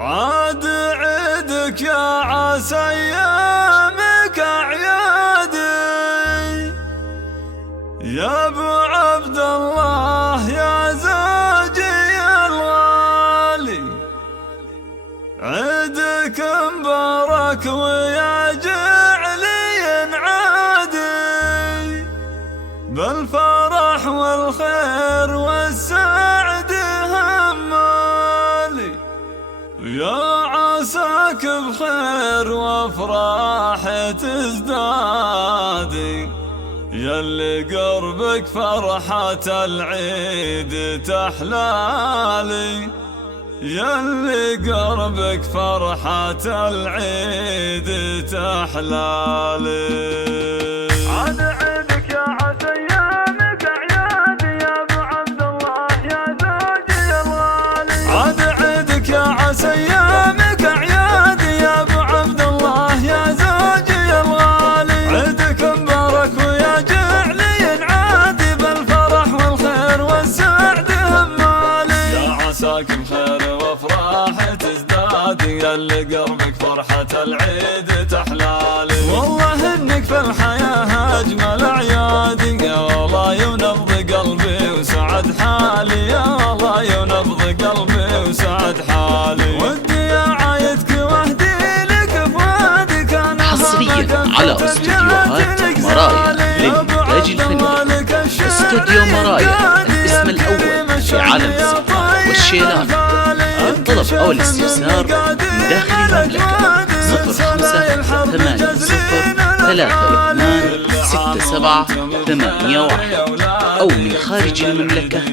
عاد عيدك يا عسى ايامك اعيادي، يا ابو عبد الله يا زوجي الغالي. عيدك مبارك ويا جعلي ينعادي، بالفرح والخير والسعد همالي. يا عساك بخير وافراح تزدادي، ياللي قربك فرحة العيد تحلالي، ياللي قربك فرحة العيد تحلالي. عاد عيدك يا عسى ايامك اعيادي، يا ابو عبد الله يا زوجي الغالي. عاد عيدك يا عسى ايامك اعيادي، يا ابو عبد الله يا زوجي الغالي. عيدك مبارك ويا جعلي ينعادي، بالفرح والخير والسعد همالي. يا عساك بخير وافراح تزدادي، ياللي قربك فرحة العيد تحلالي. والله انك في الحياة اجمل اعيادي، يا والله ينبض قلبي وسعد حالي، يا والله ينبض قلبي وسعد حالي. ودي عايدك واهدي لك فؤادك انا حصريا على استوديوهات مرايا للإنتاج الفني. استوديو مرايا الاسم الأول في عالم الزفاف والشيلان. للطلب أو الاستفسار من داخل المملكة 0580326781 أو من خارج المملكة 0096586781.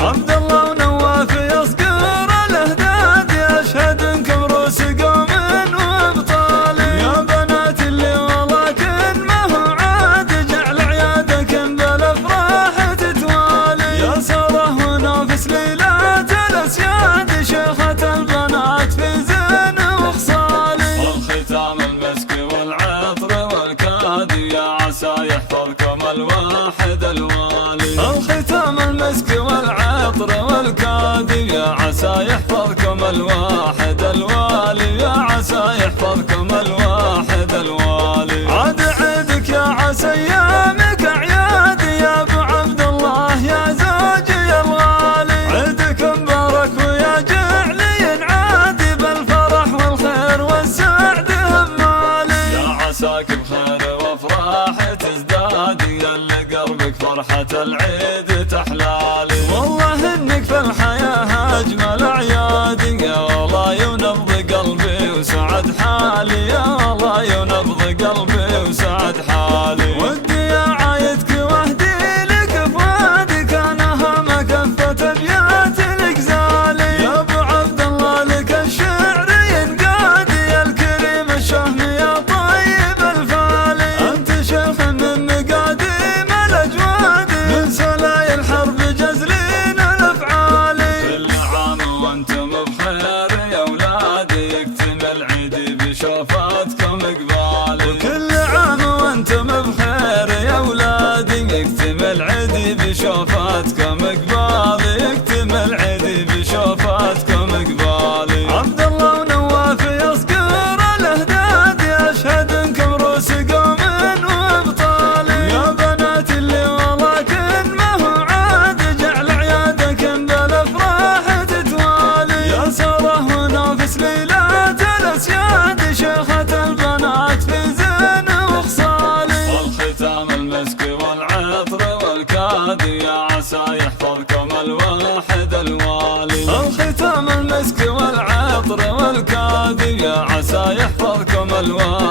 عبد الله ونواف يصقر الاهداد، يشهد انكم روس قوم وابطالي. يا بنات اللي ولكن ما هو عاد، جعل عيادكم بالافراح تتوالي. يا ساره ونافس ليلات الاسياد، شيخة البنات في زين وخصالي. الختام المسك والعطر والكادي، يا عسى يحفظكم الواحد الوالي. الختام المسك والعطر والكادي، يا عسى يحفظكم الواحد الوالي، يا عسى يحفظكم الواحد الوالي. عاد عيدك يا عسى ايامك اعيادي، يا ابو عبد الله يا زوجي الغالي. عيدك مبارك ويا جعلي ينعادي، بالفرح والخير والسعد همالي. يا عساك بخير وافراح تزدادي، ياللي قربك فرحة العيد تحلالي. والله انك في الحياة اجمل اعيادي، يا والله ينبض قلبي وسعد حالي، يا والله ينبض قلبي وسعد حالي. ودي عايدك واهدي لك فؤادك انا ما كفت ابيات الغزالي. يا ابو عبد الله لك الشعر ينقادي، يا الكريم الشهم يا طيب الفالي. انت شيخ من مقاديم الاجواد، من سلاي الحرب جزلين الافعالي. كل عام وانتم بخير يا اولادي، يكتمل عيدي بشوفاتكم قبالي. وكل عام وانتم بخير يا اولادي، يكتمل عيدي بشوفاتكم قبالي، يكتمل عيدي بشوفاتكم قبالي. عبد الله ونواف يصقر الاهداد، يشهد انكم روس قوم وابطالي. يا بنات اللي ولكن ما هو عاد، جعل عيادكم بالافراح تتوالي. يا ساره ونافس ليلات الاسياد، شيخة البنات في زين وخصالي. الختام المسك والعطر والكادي، يا عسى يحفظكم الواحد الوالي. الختام المسك والعطر والكادي، يا عسى يحفظكم الواحد